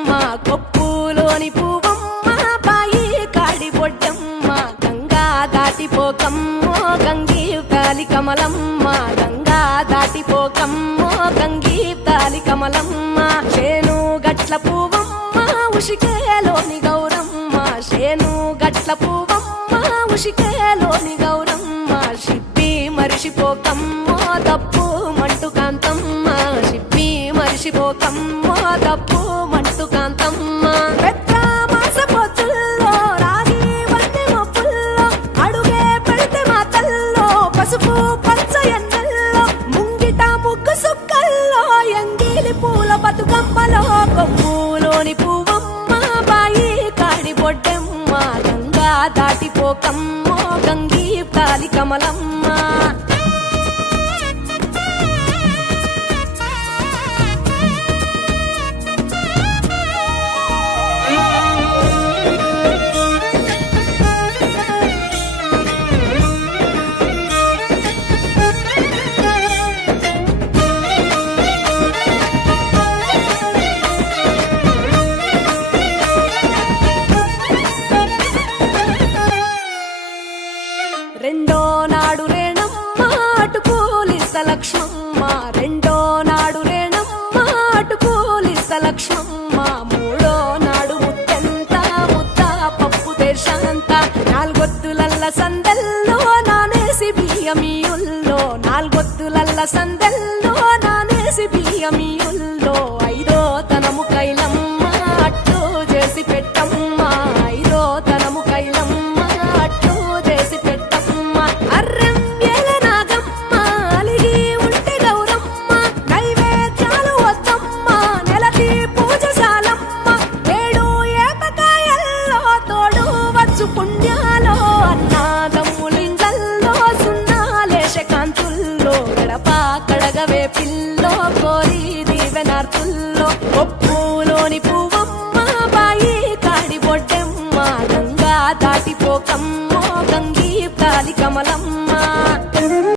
బొడ్డెమ్మ కొప్పులోని పువ్వమ్మ బాయి కాడి బొడ్డెమ్మ గంగా దాటిపోకమ్మో గంగీ తాలి కమలమ్మ గంగా దాటిపోకమ్మో గంగీ తాలి కమలమ్మ చేను గట్ల పువ్వమ్మ ఉషికేలోని గౌరమ్మ చేను గట్ల పువ్వమ్మ ఉషికేలోని గౌరమ్మ షిప్పి మరిషిపోకమ్మో తప్పు మంటు కాంతమ్మ షిప్పి మరిషిపోకమ్మో తప్పు మంటు కాంతమ్మ పెద్ద మాస పొత్తుల్లో రాగి వంటి మొప్పుల్లో అడుగే పెడితే మాతల్లో పసుపు పచ్చ ఎన్నెల్లో ముంగిట ముగ్గు సుక్కల్లో ఎంగిలి పూల బతుకమ్మలో కొమ్ములోని పువ్వమ్మ బాయి కాడి బొడ్డెమ్మ గంగా దాటిపోకమ్మో గంగీ తాలి కమలమ్మ రెండో నాడు రేణమ్మ అటుకూలిస్త లక్ష్మమ్మ రెండో నాడు రేణమ్మ అటుకూలిస్త లక్ష్మమ్మ మూడో నాడు ముత్తెంత ముద్ద పప్పు దేశంత నాలుగొత్తులల్ల సందెల్లో నానేసి బియ్యమియుల్లో నాలుగొత్తులల్ల సందెల్లో నానేసి బియ్యమియుల్లో ఐదో తనము కైలమ్మ అట్టు చేసి పెట్టమ్మ ఐదో తనము కైలమ్మ అట్టు చేసి పెట్టమ్మ అర్రం ఏల నాగమ్మ అలిగి ఉంటే గౌరమ్మ నైవేద్యాలు వద్దమ్మ నెలకి పూజశాలమ్మ ఏడు ఏపకాయల్లో తోడు వచ్చు పుణ్యాలో అన్నాగమ్ములింగల్లో సున్నాలేశ కాంతుల్లో గడప కడగవే పిల్లో కోరి దీవెనార్తుల్లో ఒప్పులోని పువ్వమ్మ బాయి కాడి బొడ్డెమ్మ గంగా దాటిపోకమ్మ